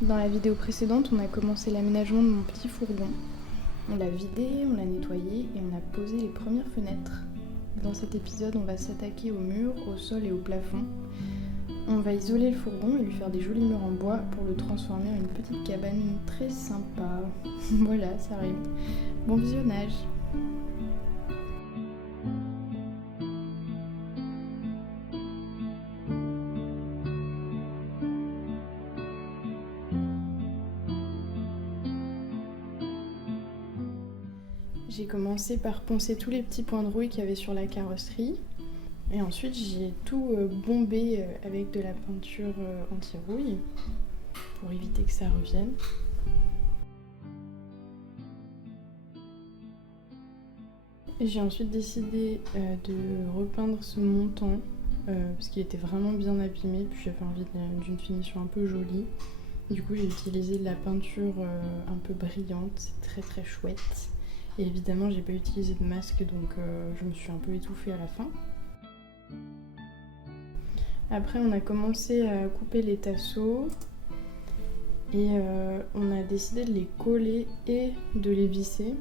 Dans la vidéo précédente, on a commencé l'aménagement de mon petit fourgon. On l'a vidé, on l'a nettoyé et on a posé les premières fenêtres. Dans cet épisode, on va s'attaquer aux murs, au sol et au plafond. On va isoler le fourgon et lui faire des jolis murs en bois pour le transformer en une petite cabane très sympa. Voilà, ça arrive. Bon visionnage! J'ai commencé par poncer tous les petits points de rouille qu'il y avait sur la carrosserie. Et ensuite, j'ai tout bombé avec de la peinture anti-rouille pour éviter que ça revienne. J'ai ensuite décidé de repeindre ce montant parce qu'il était vraiment bien abîmé, puis j'avais envie d'une finition un peu jolie. Du coup, j'ai utilisé de la peinture un peu brillante, c'est très très chouette. Et évidemment, j'ai pas utilisé de masque, donc je me suis un peu étouffée à la fin. Après, on a commencé à couper les tasseaux et on a décidé de les coller et de les visser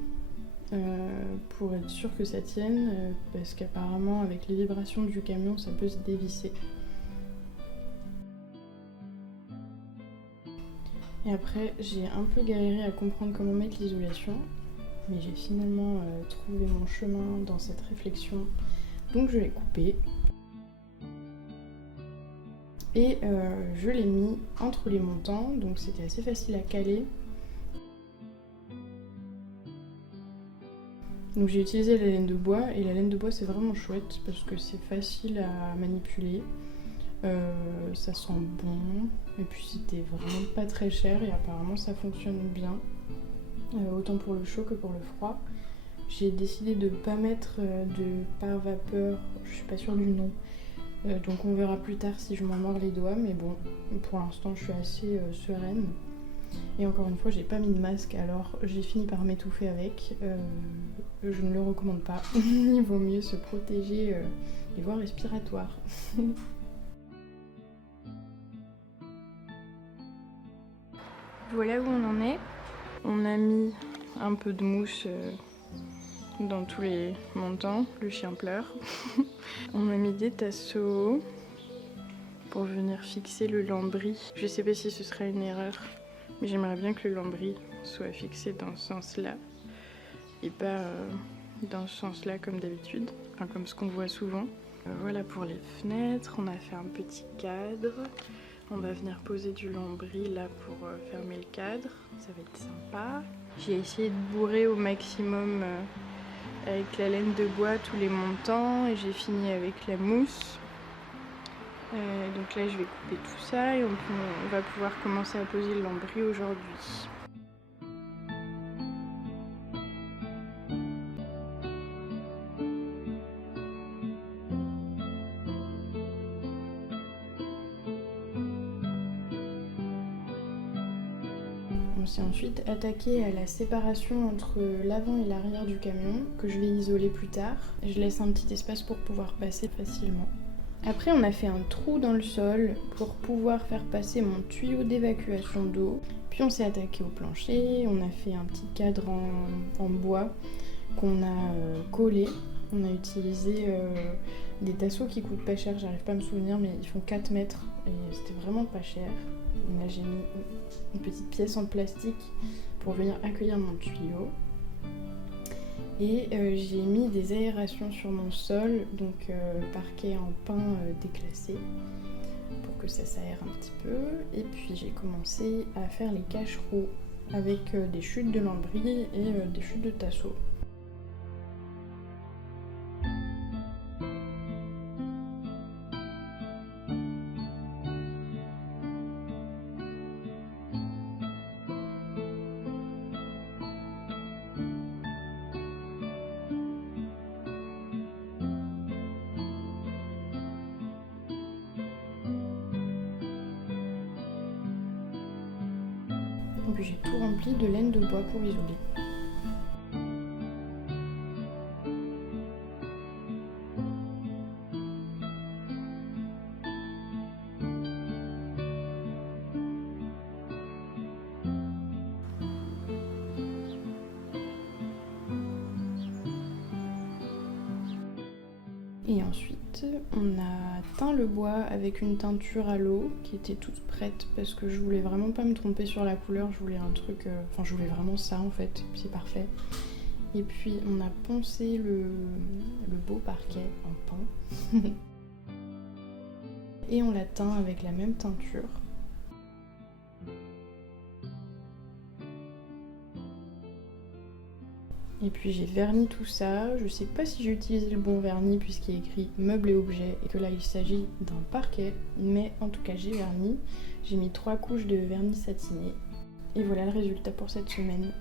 pour être sûr que ça tienne, parce qu'apparemment, avec les vibrations du camion, ça peut se dévisser. Et après, j'ai un peu galéré à comprendre comment mettre l'isolation, mais j'ai finalement trouvé mon chemin dans cette réflexion, donc je l'ai coupé. Et je l'ai mis entre les montants, donc c'était assez facile à caler. Donc j'ai utilisé la laine de bois, et la laine de bois c'est vraiment chouette parce que c'est facile à manipuler, ça sent bon, et puis c'était vraiment pas très cher et apparemment ça fonctionne bien, autant pour le chaud que pour le froid. J'ai décidé de pas mettre de pare-vapeur, je suis pas sûre du nom. Donc on verra plus tard si je m'en mords les doigts, mais bon, pour l'instant je suis assez sereine. Et encore une fois, j'ai pas mis de masque, alors j'ai fini par m'étouffer avec. Je ne le recommande pas. Il vaut mieux se protéger les voies respiratoires. Voilà où on en est. On a mis un peu de mousse dans tous les montants, le chien pleure. On a mis des tasseaux pour venir fixer le lambris. Je sais pas si ce sera une erreur, mais j'aimerais bien que le lambris soit fixé dans ce sens-là et pas dans ce sens-là comme d'habitude, enfin comme ce qu'on voit souvent. Voilà pour les fenêtres, on a fait un petit cadre. On va venir poser du lambris là pour fermer le cadre, ça va être sympa. J'ai essayé de bourrer au maximum avec la laine de bois tous les montants et j'ai fini avec la mousse. Donc là je vais couper tout ça et on va pouvoir commencer à poser le lambris aujourd'hui. On s'est ensuite attaqué à la séparation entre l'avant et l'arrière du camion, que je vais isoler plus tard. Je laisse un petit espace pour pouvoir passer facilement. Après, on a fait un trou dans le sol pour pouvoir faire passer mon tuyau d'évacuation d'eau. Puis on s'est attaqué au plancher, on a fait un petit cadre en bois qu'on a collé. On a utilisé des tasseaux qui coûtent pas cher, j'arrive pas à me souvenir, mais ils font 4 mètres et c'était vraiment pas cher. Là j'ai mis une petite pièce en plastique pour venir accueillir mon tuyau. Et j'ai mis des aérations sur mon sol, donc parquet en pin déclassé, pour que ça s'aère un petit peu. Et puis j'ai commencé à faire les cacherots avec des chutes de lambris et des chutes de tasseaux. Et puis j'ai tout rempli de laine de bois pour isoler. Et ensuite, on a teint le bois avec une teinture à l'eau qui était toute prête parce que je voulais vraiment pas me tromper sur la couleur, je voulais un truc... Enfin, je voulais vraiment ça en fait, c'est parfait. Et puis, on a poncé le beau parquet en pan. Et on l'a teint avec la même teinture. Et puis j'ai verni tout ça, je sais pas si j'ai utilisé le bon vernis puisqu'il est écrit meubles et objets et que là il s'agit d'un parquet, mais en tout cas j'ai verni, j'ai mis 3 couches de vernis satiné et voilà le résultat pour cette semaine.